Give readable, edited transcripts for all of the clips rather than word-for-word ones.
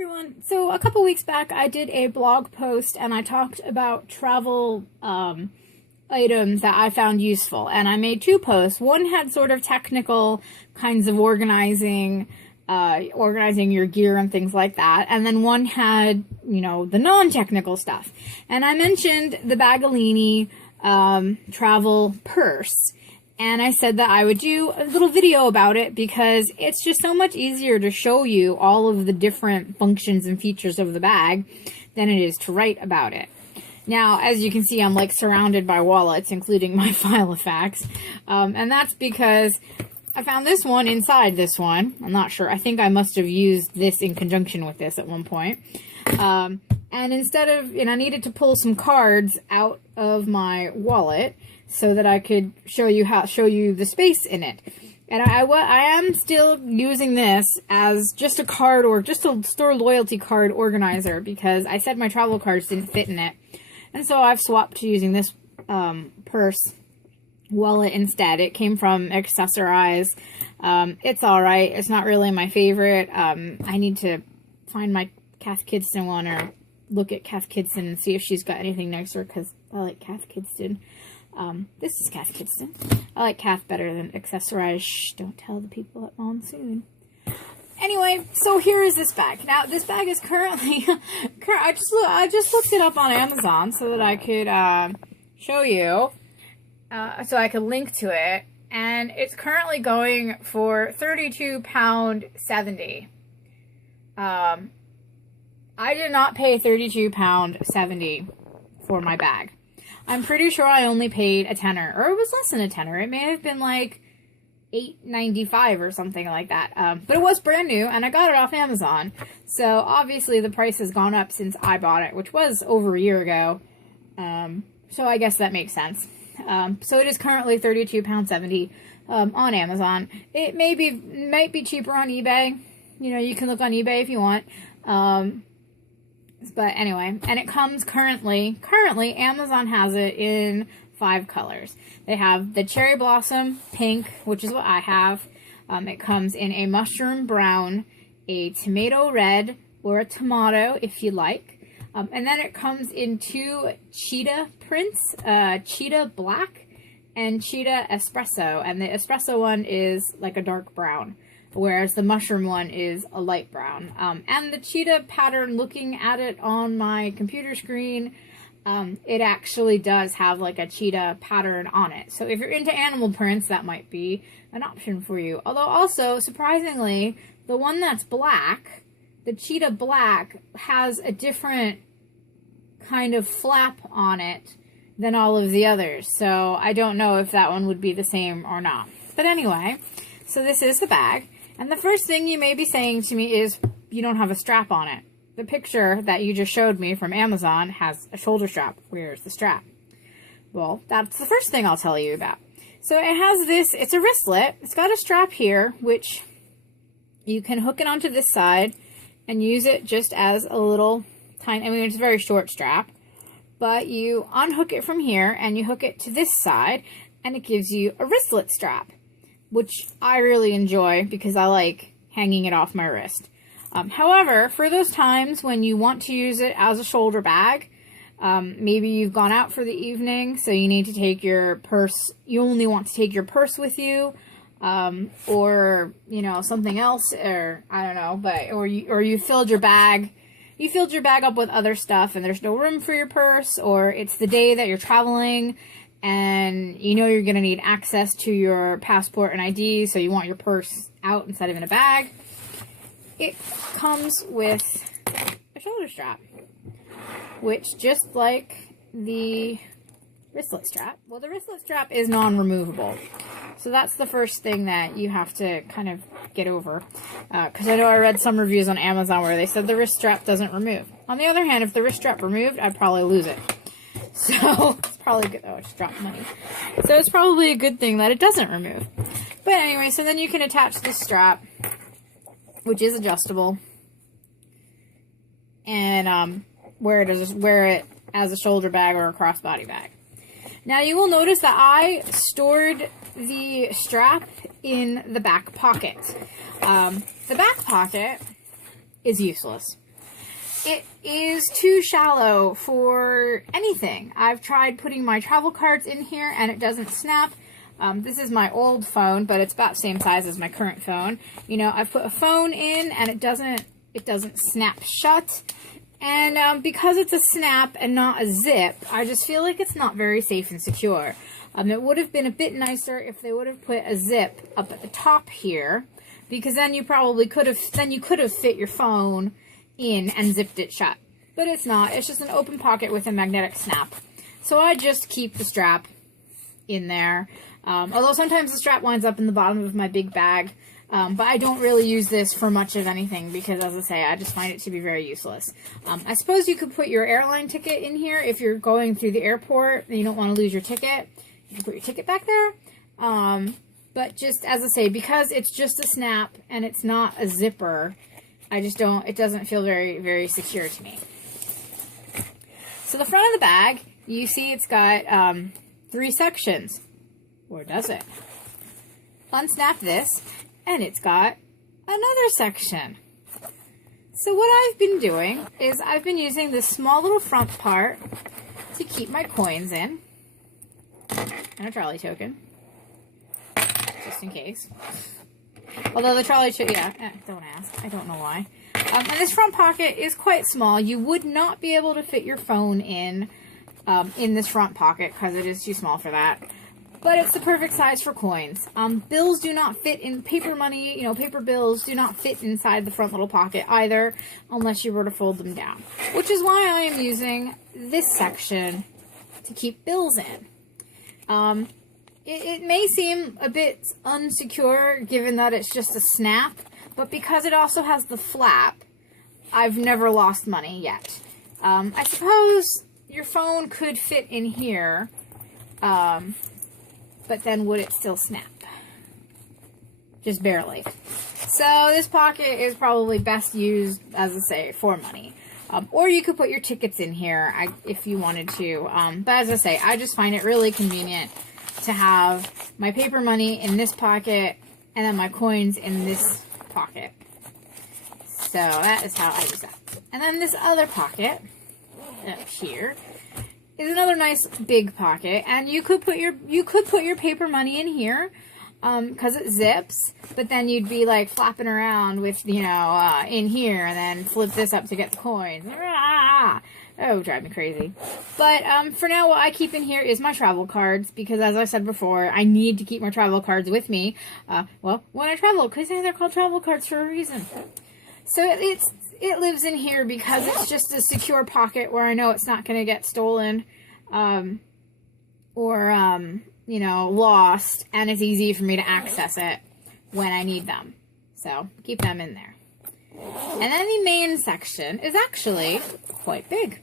Everyone. So a couple weeks back I did a blog post and I talked about travel items that I found useful, and I made two posts. One had sort of technical kinds of organizing your gear and things like that, and then one had, you know, the non-technical stuff. And I mentioned the Bagallini travel purse. And I said that I would do a little video about it because it's just so much easier to show you all of the different functions and features of the bag than it is to write about it. Now, as you can see, I'm like surrounded by wallets, including my Filofax. And that's because I found this one inside this one. I'm not sure. I think I must have used this in conjunction with this at one point. And I needed to pull some cards out of my wallet so that I could show you the space in it. And I am still using this as just a card, or just a store loyalty card organizer, because I said my travel cards didn't fit in it. And so I've swapped to using this purse wallet instead. It came from Accessorize. It's alright. It's not really my favorite. I need to find my Kath Kidston one, or look at Kath Kidston and see if she's got anything nicer, because I like Kath Kidston. This is Kath Kidston. I like Kath better than Accessorize. Shh, don't tell the people at Monsoon. Anyway, so here is this bag. Now, this bag is currently... I just looked it up on Amazon so that I could show you. So I could link to it. And it's currently going for £32.70. I did not pay £32.70 for my bag. I'm pretty sure I only paid a tenner, or it was less than a tenner. It may have been like $8.95 or something like that. But it was brand new, and I got it off Amazon. So obviously the price has gone up since I bought it, which was over a year ago. So I guess that makes sense. So it is currently £32.70 on Amazon. It might be cheaper on eBay. You know, you can look on eBay if you want. But anyway, and it comes currently Amazon has it in 5 colors. They have the cherry blossom pink, which is what I have. It comes in a mushroom brown, a tomato red, or a tomato if you like. And then it comes in 2 cheetah prints, cheetah black and cheetah espresso. And the espresso one is like a dark brown, whereas the mushroom one is a light brown. And the cheetah pattern, looking at it on my computer screen, it actually does have like a cheetah pattern on it. So if you're into animal prints, that might be an option for you. Although also, surprisingly, the one that's black, the cheetah black, has a different kind of flap on it than all of the others. So I don't know if that one would be the same or not. But anyway, so this is the bag. And the first thing you may be saying to me is, you don't have a strap on it. The picture that you just showed me from Amazon has a shoulder strap. Where's the strap? Well, that's the first thing I'll tell you about. So it has this, it's a wristlet. It's got a strap here, which you can hook it onto this side and use it just as a little tiny, I mean, it's a very short strap. But you unhook it from here and you hook it to this side and it gives you a wristlet strap, which I really enjoy because I like hanging it off my wrist. However, for those times when you want to use it as a shoulder bag, maybe you've gone out for the evening, so you need to take your purse, you only want to take your purse with you, or, you know, something else, or, I don't know, but, or you filled your bag up with other stuff and there's no room for your purse, or it's the day that you're traveling and you know you're going to need access to your passport and ID, so you want your purse out instead of in a bag. It comes with a shoulder strap, which, just like the wristlet strap, well, the wristlet strap is non-removable. So that's the first thing that you have to kind of get over. Because I know I read some reviews on Amazon where they said the wrist strap doesn't remove. On the other hand, if the wrist strap removed, I'd probably lose it. So it's probably good. Oh, I just dropped money. So it's probably a good thing that it doesn't remove. But anyway, so then you can attach this strap, which is adjustable, and wear it as a shoulder bag or a crossbody bag. Now you will notice that I stored the strap in the back pocket. The back pocket is useless. it is too shallow for anything. I've tried putting my travel cards in here and it doesn't snap. This is my old phone, but it's about the same size as my current phone. You know, I've put a phone in and it doesn't snap shut. And because it's a snap and not a zip, I just feel like it's not very safe and secure. It would have been a bit nicer if they would have put a zip up at the top here, because then you probably could have fit your phone in and zipped it shut. But it's not. It's just an open pocket with a magnetic snap. So I just keep the strap in there. Although sometimes the strap winds up in the bottom of my big bag. But I don't really use this for much of anything because, as I say, I just find it to be very useless. I suppose you could put your airline ticket in here if you're going through the airport and you don't want to lose your ticket. You can put your ticket back there. But just, as I say, because it's just a snap and it's not a zipper, it doesn't feel very, very secure to me. So the front of the bag, you see it's got 3 sections. Or does it? Unsnap this, and it's got another section. So what I've been doing is I've been using this small little front part to keep my coins in. And a trolley token. Just in case. Although the trolley token, don't ask. I don't know why. And this front pocket is quite small. You would not be able to fit your phone in this front pocket because it is too small for that. But it's the perfect size for coins. Bills do not fit in paper money, paper bills do not fit inside the front little pocket either, unless you were to fold them down. Which is why I am using this section to keep bills in. It may seem a bit unsecure given that it's just a snap, but because it also has the flap, I've never lost money yet. I suppose your phone could fit in here, but then would it still snap? Just barely. So this pocket is probably best used, as I say, for money. Or you could put your tickets in here if you wanted to. But as I say, I just find it really convenient to have my paper money in this pocket and then my coins in this pocket. So that is how I use that. And then this other pocket up here is another nice big pocket, and you could put your paper money in here because it zips, but then you'd be like flapping around with in here and then flip this up to get the coins. Oh, drive me crazy. But for now, what I keep in here is my travel cards because, as I said before, I need to keep my travel cards with me. Well, when I travel, because they're called travel cards for a reason. So it lives in here because it's just a secure pocket where I know it's not going to get stolen or lost, and it's easy for me to access it when I need them. So keep them in there. And then the main section is actually quite big.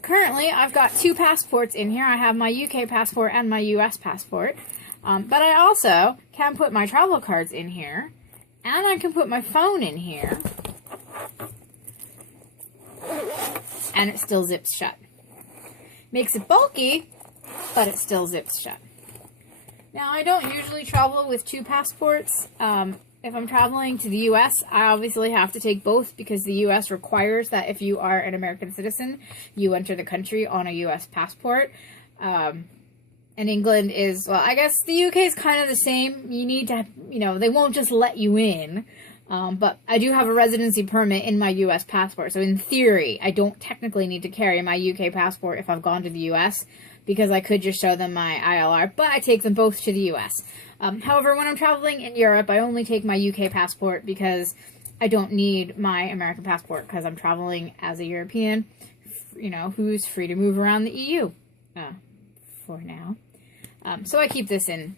Currently, I've got 2 passports in here. I have my UK passport and my US passport. But I also can put my travel cards in here. And I can put my phone in here. And it still zips shut. Makes it bulky, but it still zips shut. Now, I don't usually travel with 2 passports. If I'm traveling to the U.S., I obviously have to take both because the U.S. requires that if you are an American citizen, you enter the country on a U.S. passport. And England is, well, I guess the UK is kind of the same. You need to, they won't just let you in. But I do have a residency permit in my US passport. So in theory, I don't technically need to carry my UK passport if I've gone to the US because I could just show them my ILR, but I take them both to the US. However, when I'm traveling in Europe, I only take my UK passport because I don't need my American passport because I'm traveling as a European, who's free to move around the EU. For now. So I keep this in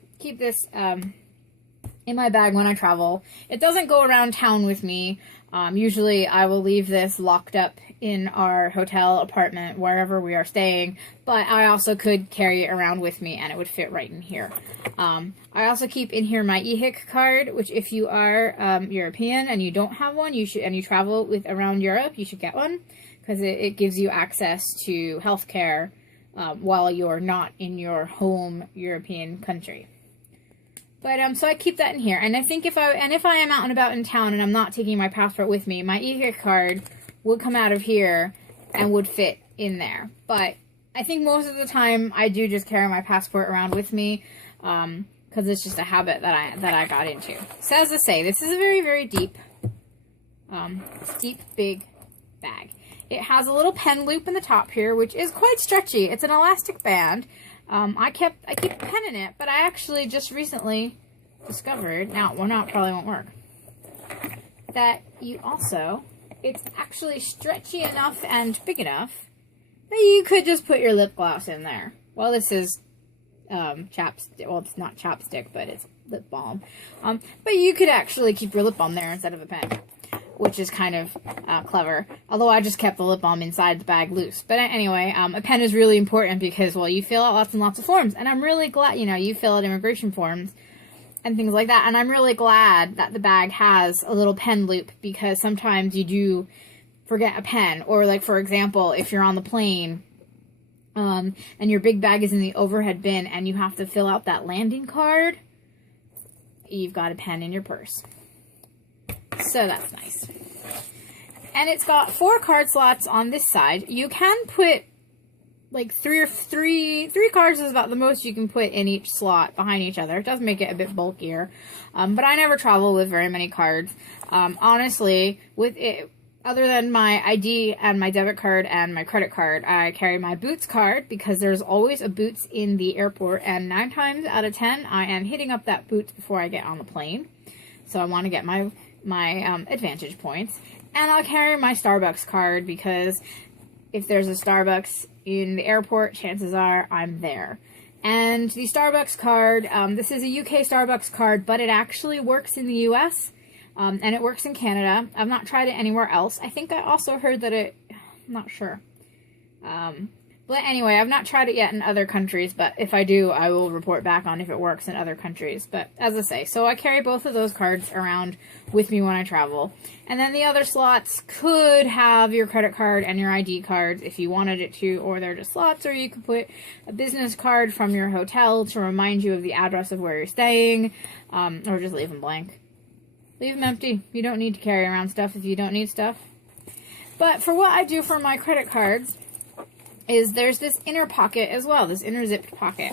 my bag when I travel. It doesn't go around town with me. Usually I will leave this locked up in our hotel apartment wherever we are staying, but I also could carry it around with me and it would fit right in here. I also keep in here my EHIC card, which if you are European and you don't have one, and you travel around Europe, you should get one because it gives you access to healthcare while you're not in your home European country. But so I keep that in here, and I think if I am out and about in town and I'm not taking my passport with me, my EHIC card would come out of here and would fit in there. But I think most of the time I do just carry my passport around with me, because it's just a habit that I got into. So as I say, this is a very, very deep, big bag. It has a little pen loop in the top here, which is quite stretchy. It's an elastic band. I keep a pen in it, but I actually just recently discovered, probably won't work, that it's actually stretchy enough and big enough that you could just put your lip gloss in there. Well, this is chapstick. Well, it's not chapstick, but it's lip balm. But you could actually keep your lip balm there instead of a pen, which is kind of clever. Although I just kept the lip balm inside the bag loose. But anyway, a pen is really important because, well, you fill out lots and lots of forms. And I'm really glad, you fill out immigration forms and things like that. And I'm really glad that the bag has a little pen loop, because sometimes you do forget a pen. Or, like, for example, if you're on the plane and your big bag is in the overhead bin and you have to fill out that landing card, you've got a pen in your purse. So that's nice. And it's got 4 card slots on this side. You can put like three cards is about the most you can put in each slot behind each other. It does make it a bit bulkier. But I never travel with very many cards. Honestly, with it, other than my ID and my debit card and my credit card, I carry my Boots card because there's always a Boots in the airport, and 9 times out of 10 I am hitting up that Boots before I get on the plane. So I want to get my advantage points. And I'll carry my Starbucks card because if there's a Starbucks in the airport, chances are I'm there. And the Starbucks card, this is a UK Starbucks card, but it actually works in the US, and it works in Canada. I've not tried it anywhere else. I think I also heard that I'm not sure. But anyway, I've not tried it yet in other countries, but if I do, I will report back on if it works in other countries. But as I say, so I carry both of those cards around with me when I travel. And then the other slots could have your credit card and your ID cards if you wanted it to, or they're just slots, or you could put a business card from your hotel to remind you of the address of where you're staying, or just leave them blank. Leave them empty. You don't need to carry around stuff if you don't need stuff. But for what I do for my credit cards, is there's this inner pocket as well, this inner zipped pocket.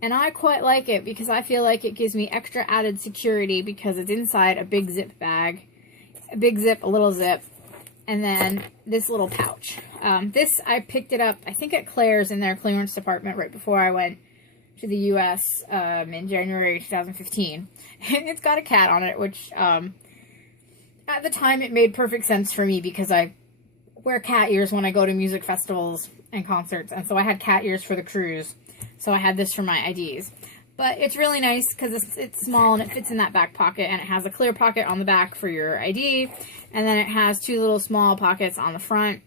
And I quite like it because I feel like it gives me extra added security because it's inside a big zip bag. A big zip, a little zip, and then this little pouch. This, I picked it up, I think at Claire's in their clearance department right before I went to the US in January 2015. And it's got a cat on it, which at the time it made perfect sense for me because I wear cat ears when I go to music festivals and concerts, and so I had cat ears for the cruise, so I had this for my IDs. But it's really nice because it's small and it fits in that back pocket, and it has a clear pocket on the back for your ID, and then it has 2 little small pockets on the front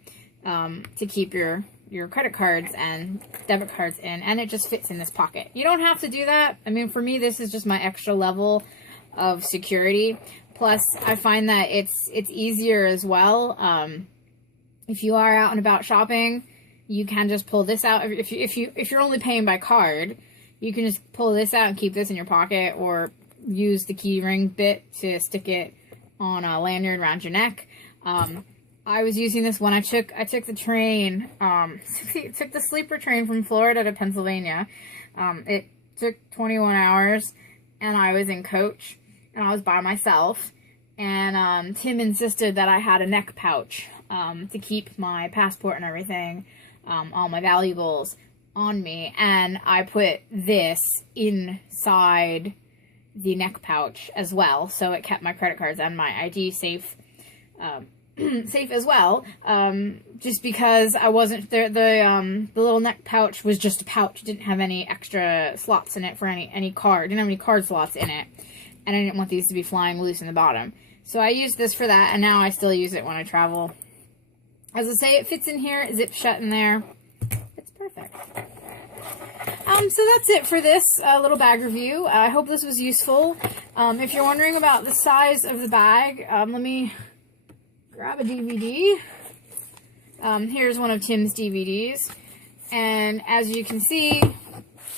to keep your credit cards and debit cards in, and it just fits in this pocket. You don't have to do that. I mean, for me, this is just my extra level of security. Plus, I find that it's easier as well. If you are out and about shopping, you can just pull this out. If you're only paying by card, you can just pull this out and keep this in your pocket, or use the key ring bit to stick it on a lanyard around your neck. I was using this when I took the train, took the sleeper train from Florida to Pennsylvania. It took 21 hours, and I was in coach, and I was by myself, and Tim insisted that I had a neck pouch to keep my passport and everything, all my valuables on me, and I put this inside the neck pouch as well, so it kept my credit cards and my ID safe safe as well, just because I wasn't there. The little neck pouch was just a pouch. It didn't have any extra slots in it for any card. Didn't have any card slots in it, and I didn't want these to be flying loose in the bottom. So I used this for that, and now I still use it when I travel. As I say, it fits in here, it zips shut in there. It's perfect. So that's it for this little bag review. I hope this was useful. If you're wondering about the size of the bag, let me grab a DVD. Here's one of Tim's DVDs. And as you can see,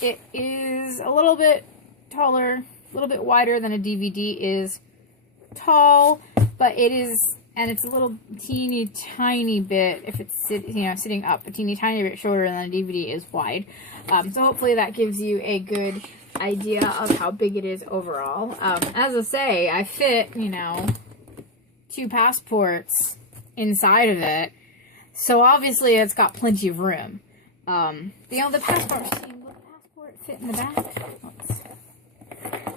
it is a little bit taller, a little bit wider than a DVD is tall, but it is and it's a little teeny tiny bit, if it's sitting up, a teeny tiny bit shorter than the DVD is wide. So hopefully that gives you a good idea of how big it is overall. As I say, I fit, 2 passports inside of it, so obviously it's got plenty of room. The passport fit in the back?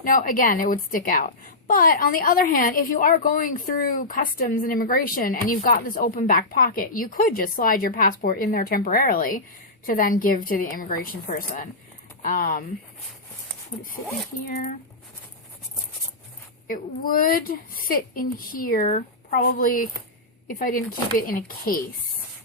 No, again, it would stick out. But on the other hand, if you are going through customs and immigration and you've got this open back pocket, you could just slide your passport in there temporarily to then give to the immigration person. Would it fit in here? It would fit in here, probably, if I didn't keep it in a case.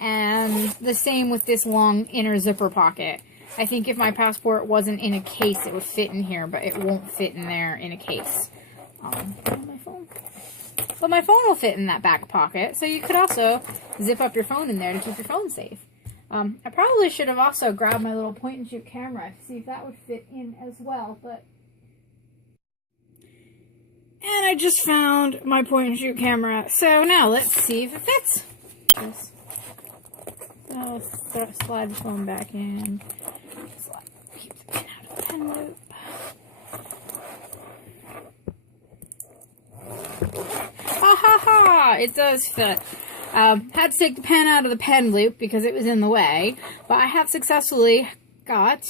And the same with this long inner zipper pocket. I think if my passport wasn't in a case, it would fit in here, but it won't fit in there in a case. My phone. But my phone will fit in that back pocket, so you could also zip up your phone in there to keep your phone safe. I probably should have also grabbed my little point-and-shoot camera to see if that would fit in as well, but... And I just found my point-and-shoot camera, so now let's see if it fits. So slide the phone back in. Keep the pin out of the pen loop. Ha ha ha! It does fit. Had to take the pen out of the pen loop because it was in the way, but I have successfully got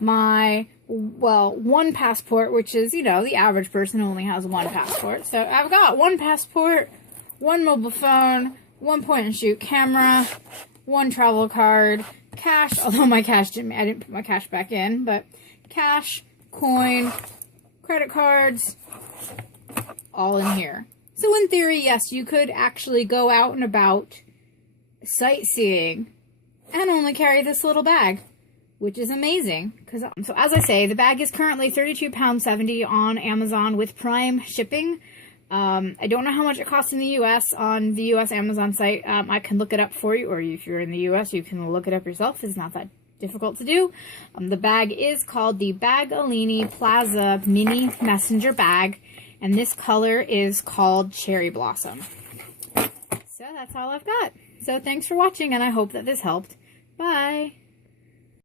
my, one passport, which is, the average person only has one passport. So I've got one passport, one mobile phone, one point-and-shoot camera, one travel card, cash, although I didn't put my cash back in, but cash, coin, credit cards, all in here. So in theory, yes, you could actually go out and about sightseeing and only carry this little bag, which is amazing. So as I say, the bag is currently £32.70 on Amazon with Prime shipping. I don't know how much it costs in the U.S. on the U.S. Amazon site. I can look it up for you, or if you're in the U.S., you can look it up yourself. It's not that difficult to do. The bag is called the Bagallini Plaza Mini Messenger Bag, and this color is called Cherry Blossom. So that's all I've got. So thanks for watching, and I hope that this helped. Bye!